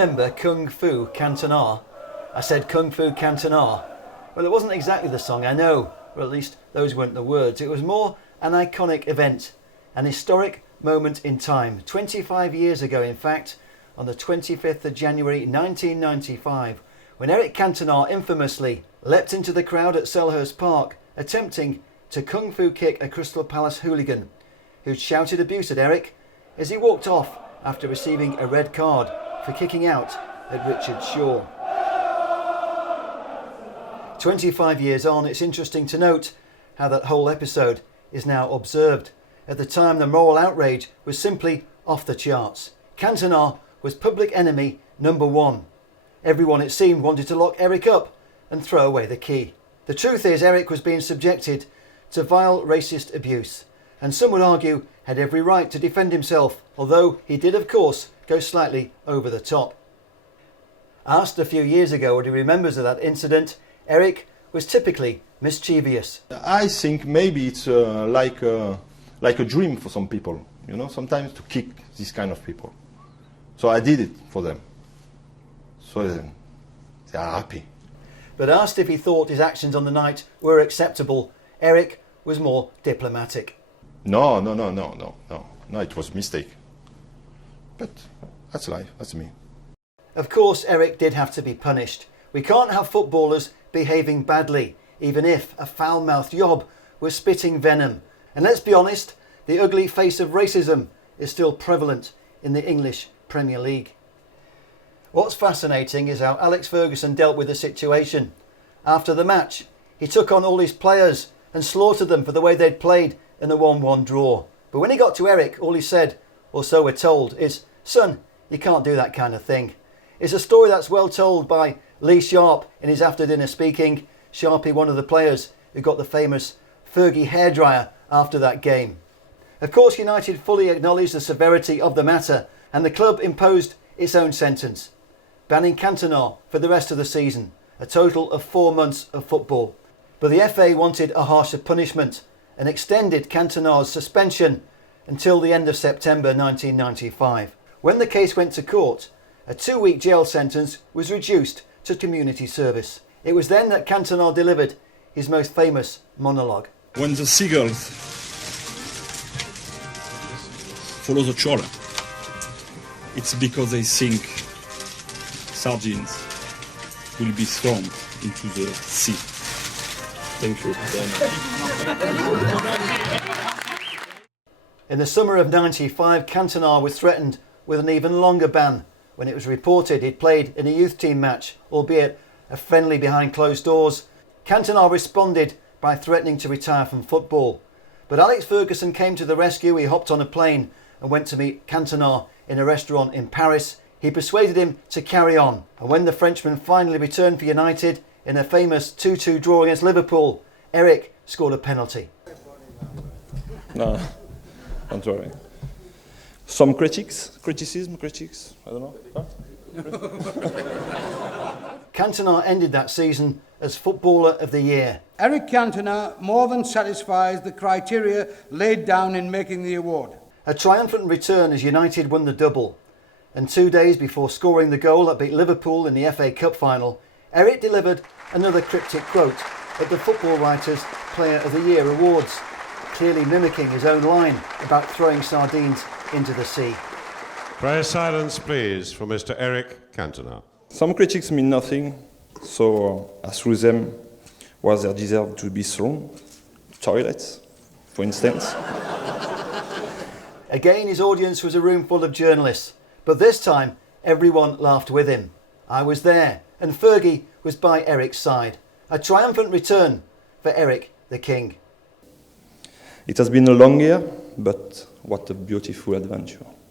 remember Kung Fu Cantona? I said Kung Fu Cantona. Well, it wasn't exactly the song, I know, or at least those weren't the words. It was more an iconic event, an historic moment in time. 25 years ago, in fact, on the 25th of January 1995, when Eric Cantona infamously leapt into the crowd at Selhurst Park, attempting to kung fu kick a Crystal Palace hooligan, who'd shouted abuse at Eric as he walked off after receiving a red card for kicking out at Richard Shaw. 25 years on, it's interesting to note how that whole episode is now observed. At the time, the moral outrage was simply off the charts. Cantona was public enemy number one. Everyone, it seemed, wanted to lock Eric up and throw away the key. The truth is, Eric was being subjected to vile racist abuse, and some would argue had every right to defend himself, although he did, of course, go slightly over the top. Asked a few years ago what he remembers of that incident, Eric was typically mischievous. I think maybe it's like a dream for some people, you know, sometimes to kick this kind of people. So I did it for them. So they are happy. But asked if he thought his actions on the night were acceptable, Eric was more diplomatic. No, it was a mistake. But that's life, that's me. Of course, Eric did have to be punished. We can't have footballers behaving badly, even if a foul-mouthed yob was spitting venom. And let's be honest, the ugly face of racism is still prevalent in the English Premier League. What's fascinating is how Alex Ferguson dealt with the situation. After the match, he took on all his players and slaughtered them for the way they'd played in a 1-1 draw. But when he got to Eric, all he said, or so we're told, is, "Son, you can't do that kind of thing." It's a story that's well told by Lee Sharp in his after-dinner speaking. Sharpie, one of the players who got the famous Fergie hairdryer after that game. Of course, United fully acknowledged the severity of the matter, and the club imposed its own sentence, banning Cantona for the rest of the season, a total of 4 months of football. But the FA wanted a harsher punishment and extended Cantona's suspension until the end of September 1995. When the case went to court, a 2-week jail sentence was reduced to community service. It was then that Cantona delivered his most famous monologue. When the seagulls follow the trawler, it's because they think sardines will be thrown into the sea. Thank you very much. In the summer of '95, Cantona was threatened with an even longer ban when it was reported he'd played in a youth team match, albeit a friendly behind closed doors. Cantona responded by threatening to retire from football. But Alex Ferguson came to the rescue. He hopped on a plane and went to meet Cantona in a restaurant in Paris. He persuaded him to carry on. And when the Frenchman finally returned for United in a famous 2-2 draw against Liverpool, Eric scored a penalty. No, don't worry. Some criticism, I don't know. Huh? Cantona ended that season as Footballer of the Year. Eric Cantona more than satisfies the criteria laid down in making the award. A triumphant return as United won the double. And 2 days before scoring the goal that beat Liverpool in the FA Cup final, Eric delivered another cryptic quote at the Football Writers' Player of the Year awards, clearly mimicking his own line about throwing sardines into the sea. Pray silence, please, for Mr. Eric Cantona. Some critics mean nothing, so I threw them where they deserve to be thrown. Toilets, for instance. Again, his audience was a room full of journalists, but this time everyone laughed with him. I was there, and Fergie was by Eric's side. A triumphant return for Eric the King. It has been a long year, but what a beautiful adventure.